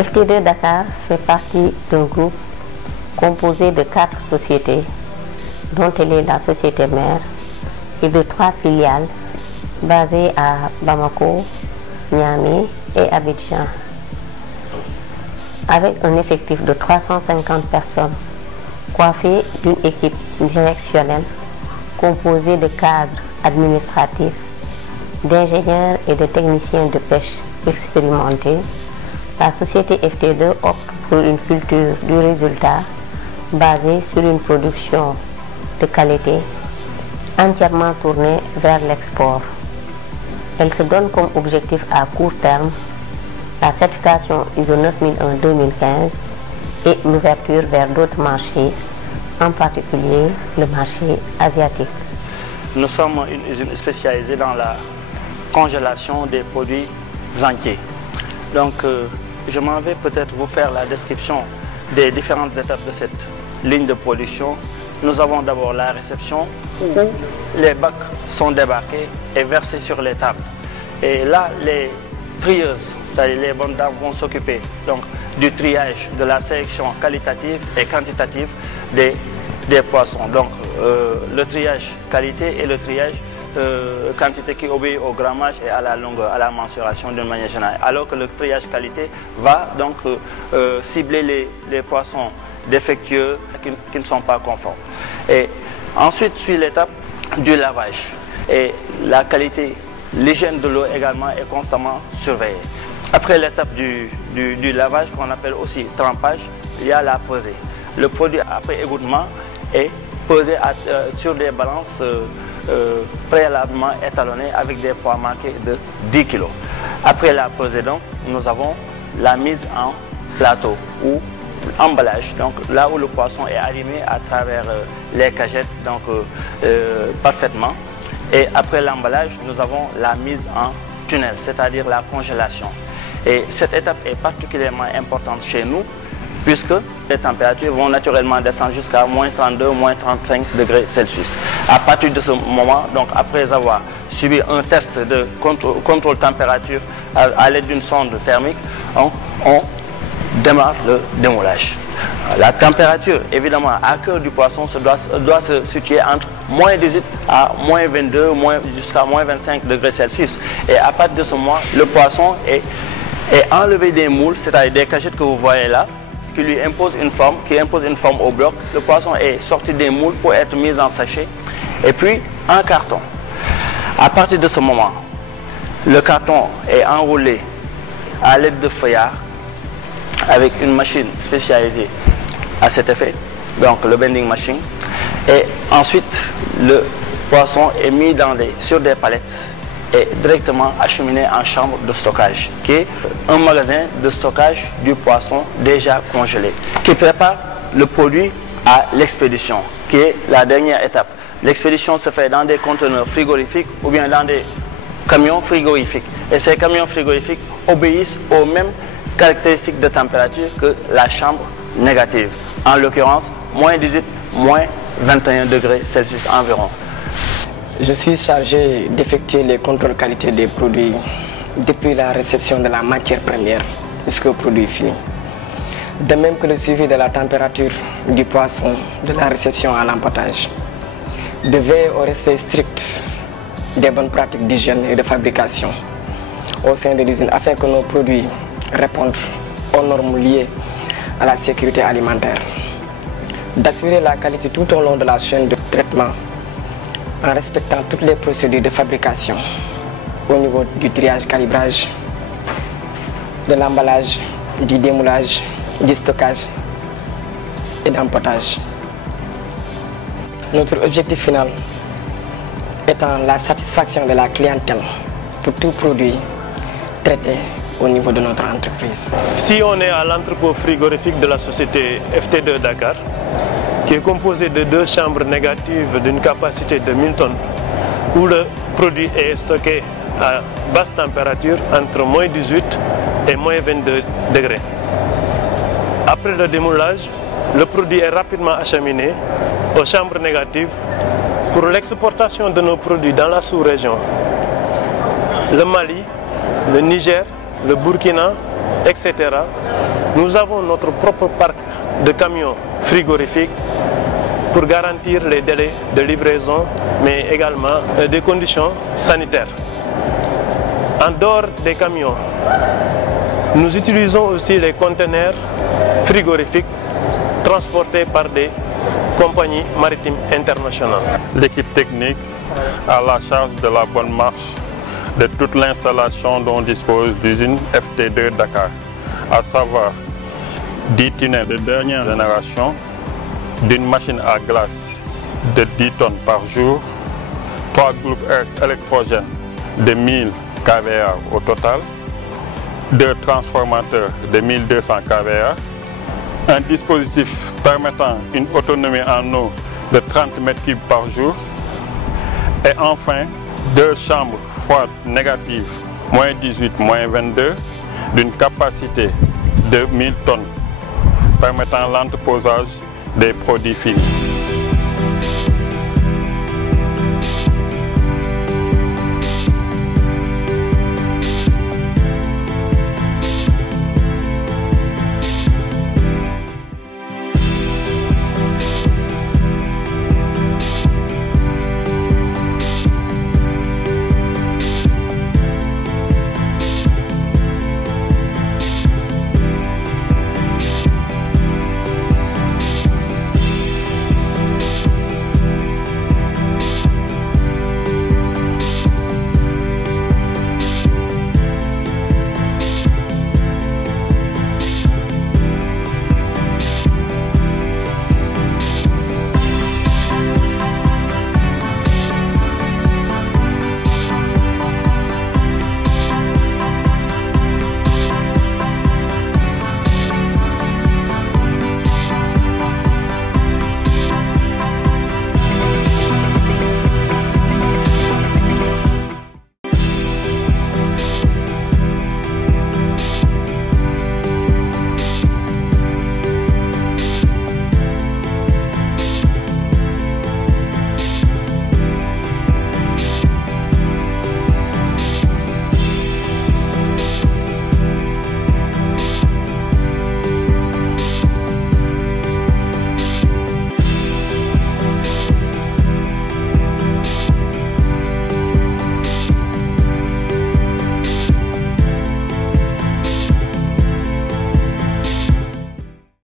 FT2 Dakar fait partie d'un groupe composé de 4 sociétés, dont elle est la société mère, et de 3 filiales basées à Bamako, Niamey et Abidjan. Avec un effectif de 350 personnes, coiffées d'une équipe directionnelle composée de cadres administratifs, d'ingénieurs et de techniciens de pêche expérimentés, la société FT2 opte pour une culture du résultat basée sur une production de qualité entièrement tournée vers l'export. Elle se donne comme objectif à court terme la certification ISO 9001-2015 et l'ouverture vers d'autres marchés, en particulier le marché asiatique. Nous sommes une usine spécialisée dans la congélation des produits entiers. Donc, je m'en vais peut-être vous faire la description des différentes étapes de cette ligne de production. Nous avons d'abord la réception où les bacs sont débarqués et versés sur les tables. Et là, les trieuses, c'est-à-dire les bonnes dames, vont s'occuper donc du triage, de la sélection qualitative et quantitative des poissons. Donc, le triage qualité et le triage quantité qui obéit au grammage et à la longueur, à la mensuration d'une manière générale. Alors que le triage qualité va donc cibler les poissons défectueux qui ne sont pas conformes. Et ensuite suit l'étape du lavage. Et la qualité, l'hygiène de l'eau également est constamment surveillée. Après l'étape du lavage, qu'on appelle aussi trempage, il y a la pesée. Le produit après égouttement est pesé sur des balances préalablement étalonnées avec des poids marqués de 10 kg. Après la pesée, donc, nous avons la mise en plateau ou emballage, donc là où le poisson est arrimé à travers les cagettes, donc parfaitement. Et après l'emballage, nous avons la mise en tunnel, c'est-à-dire la congélation. Et cette étape est particulièrement importante chez nous, puisque les températures vont naturellement descendre jusqu'à moins 32, moins 35 degrés Celsius. À partir de ce moment, donc après avoir subi un test de contrôle température à l'aide d'une sonde thermique, on démarre le démoulage. La température, évidemment, à cœur du poisson doit se situer entre moins 18 à moins 22, jusqu'à moins 25 degrés Celsius. Et à partir de ce moment, le poisson est enlevé des moules, c'est-à-dire des cagettes que vous voyez là, qui lui impose une forme au bloc. Le poisson est sorti des moules pour être mis en sachet et puis en carton. À partir de ce moment, le carton est enroulé à l'aide de feuillards avec une machine spécialisée à cet effet, donc le bending machine. Et ensuite, le poisson est mis sur des palettes et directement acheminé en chambre de stockage, qui est un magasin de stockage du poisson déjà congelé, qui prépare le produit à l'expédition, qui est la dernière étape. L'expédition se fait dans des conteneurs frigorifiques ou bien dans des camions frigorifiques. Et ces camions frigorifiques obéissent aux mêmes caractéristiques de température que la chambre négative. En l'occurrence, moins 18, moins 21 degrés Celsius environ. Je suis chargé d'effectuer les contrôles qualité des produits depuis la réception de la matière première jusqu'au produit fini. De même que le suivi de la température du poisson de la réception à l'emportage. De veiller au respect strict des bonnes pratiques d'hygiène et de fabrication au sein de l'usine afin que nos produits répondent aux normes liées à la sécurité alimentaire. D'assurer la qualité tout au long de la chaîne de traitement en respectant toutes les procédures de fabrication au niveau du triage, calibrage, de l'emballage, du démoulage, du stockage et d'emportage. Notre objectif final étant la satisfaction de la clientèle pour tout produit traité au niveau de notre entreprise. Si on est à l'entrepôt frigorifique de la société FT2 Dakar, qui est composé de 2 chambres négatives d'une capacité de 1000 tonnes, où le produit est stocké à basse température entre moins 18 et moins 22 degrés. Après le démoulage, le produit est rapidement acheminé aux chambres négatives pour l'exportation de nos produits dans la sous-région. Le Mali, le Niger, le Burkina etc. Nous avons notre propre parc de camions frigorifiques pour garantir les délais de livraison, mais également des conditions sanitaires. En dehors des camions, nous utilisons aussi les conteneurs frigorifiques transportés par des compagnies maritimes internationales. L'équipe technique a la charge de la bonne marche de toute l'installation dont dispose l'usine FT2 Dakar, à savoir 10 tunnels de dernière génération, d'une machine à glace de 10 tonnes par jour, 3 groupes électrogènes de 1000 kVA au total, 2 transformateurs de 1200 kVA, un dispositif permettant une autonomie en eau de 30 m3 par jour, et enfin 2 chambres froides négatives -18, -22 d'une capacité de 1000 tonnes permettant l'entreposage des produits finis.